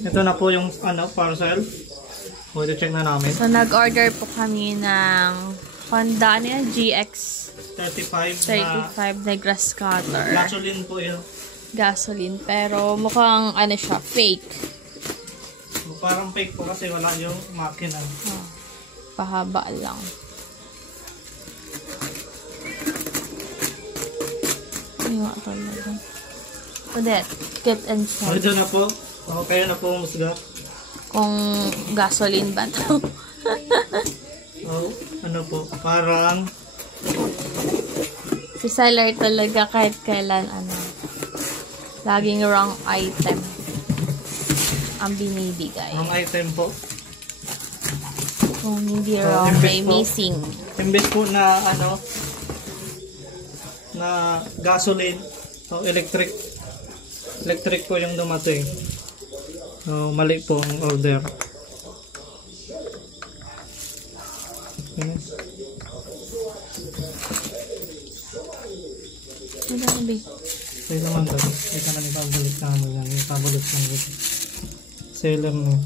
Ito na po yung parcel. O, ito-check na namin. So, nag-order po kami ng Honda GX 35 na grass cutter. Gasoline po yun. Gasoline. Pero mukhang siya, fake. Parang fake po kasi wala yung makina. Oh, pahaba lang. Yung nga talaga. Ulit, get and check. Ito na po. Kaya na po musga. Kung gasoline ba ito? Ano po, parang si seller talaga kahit kailan laging wrong item ang binibigay. wrong item po. Kung hindi wrong, may missing. Imbes po na na gasoline, so electric po yung dumating. So, mali po ang order. Okay. Wala na ba? Sa'yo naman ba? Ito na ipabalik namin yan. Ipabalik namin. Seller mo.